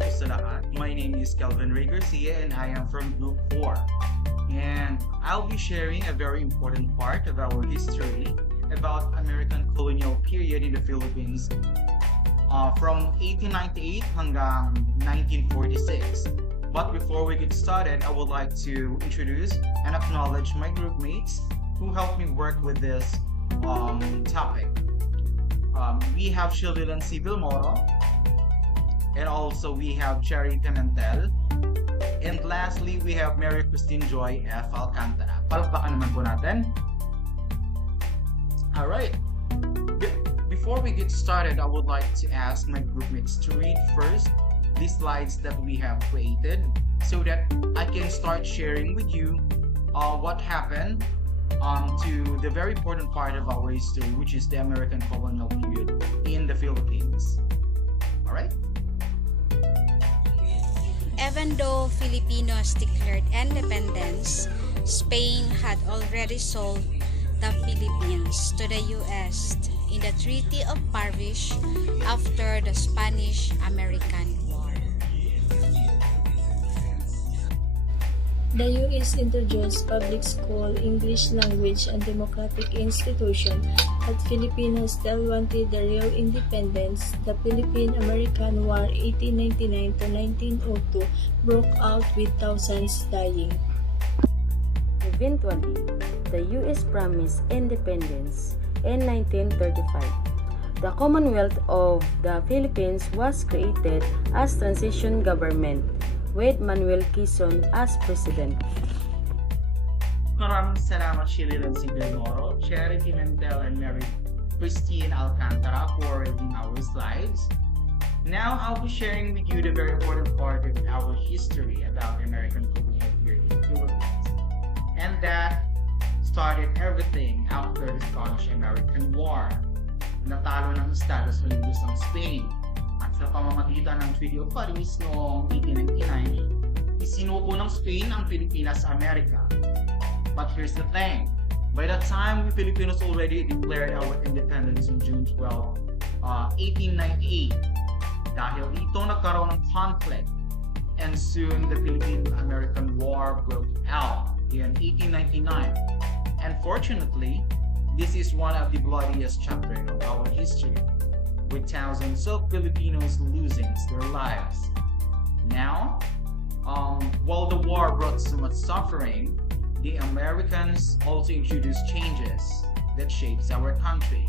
po sa lahat. My name is Kelvin Ray Garcia and I am from Group 4. And I'll be sharing a very important part of our history about American Colonial Period in the Philippines from 1898 hanggang 1946. But before we get started, I would like to introduce and acknowledge my group mates who helped me work with this topic. We have Shildilan Sibil Moro, and also we have Cherry Pimentel, and lastly we have Mary Christine Joy F. Alcantara. Palakpakan naman po natin. Alright, before we get started, I would like to ask my groupmates to read first the slides that we have created so that I can start sharing with you what happened to the very important part of our history, which is the American Colonial Period in the Philippines. Alright? Even though Filipinos declared independence, Spain had already sold the Philippines to the U.S. in the Treaty of Paris after the Spanish-American War. The U.S. introduced public school, English language, and democratic institution, but Filipinos still wanted the real independence. The Philippine-American War 1899 to 1902 broke out with thousands dying. Eventually, the U.S. promised independence in 1935. The Commonwealth of the Philippines was created as transition government, with Manuel Quezon as president. Maraming salamat Shildilan Sibil Moro, Cherry Pimentel, and Mary Christine Alcantara for reading our slides. Now I'll be sharing with you the very important part of our history about the American Colonial Period in the Philippines. And that started everything after the Spanish-American War. Natalo ng Estados Unidos ang Spain. At sa pamamagitan ng Treaty of Paris noong 1899, isinuko ng Spain ang Pilipinas sa Amerika. But here's the thing, by that time, we Filipinos already declared our independence on June 12, 1898. Dahil dito nagkaroon ng conflict, and soon the Philippine-American War broke out in 1899. And fortunately, this is one of the bloodiest chapters of our history, with thousands of Filipinos losing their lives. Now, while the war brought so much suffering, the Americans also introduced changes that shapes our country.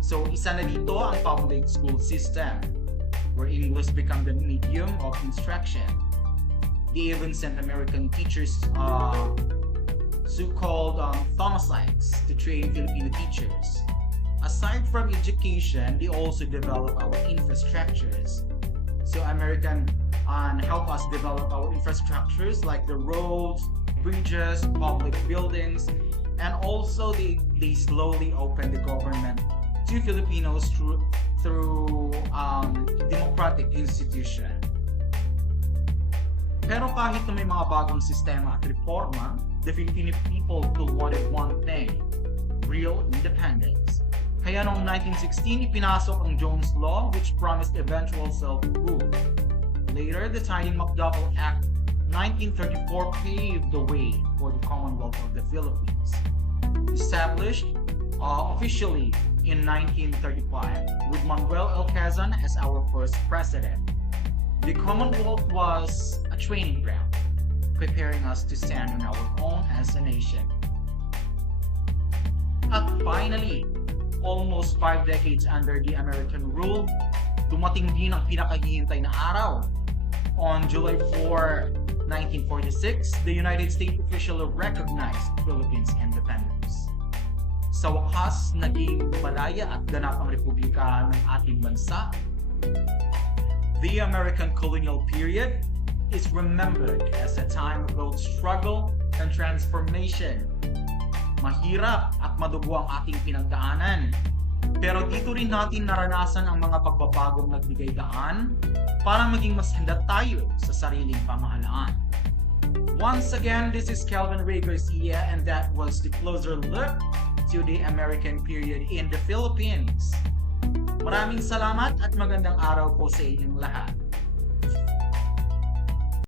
So, isa na dito ang public school system, where English became the medium of instruction. They even sent American teachers, so-called Thomasites, to train Filipino teachers. Aside from education, they also develop our infrastructures. So American help us develop our infrastructures like the roads, bridges, public buildings, and also they slowly open the government to Filipinos through democratic institution. Pero kahit na may mga bagong sistema at reforma, the Filipino people still wanted one thing: real independence. Kaya noong 1916, ipinasok ang Jones Law, which promised eventual self-rule. Later, the Tyne-McDougal Act 1934 paved the way for the Commonwealth of the Philippines, established officially in 1935 with Manuel L. Quezon as our first president. The Commonwealth was a training ground, preparing us to stand on our own as a nation. At finally, almost 5 decades under the American rule, dumating din ang pinakahihintay na araw. On July 4, 1946, the United States officially recognized Philippines' independence. Sa wakas, naging malaya at ganap ang republika ng ating bansa. The American Colonial Period is remembered as a time of both struggle and transformation. Mahirap at madugo ang ating pinagdaanan. Pero dito rin natin naranasan ang mga pagbabagong nagbigay daan para maging mas handa tayo sa sariling pamahalaan. Once again, this is Kelvin Ray Garcia, and that was the closer look to the American period in the Philippines. Maraming salamat at magandang araw po sa inyong lahat.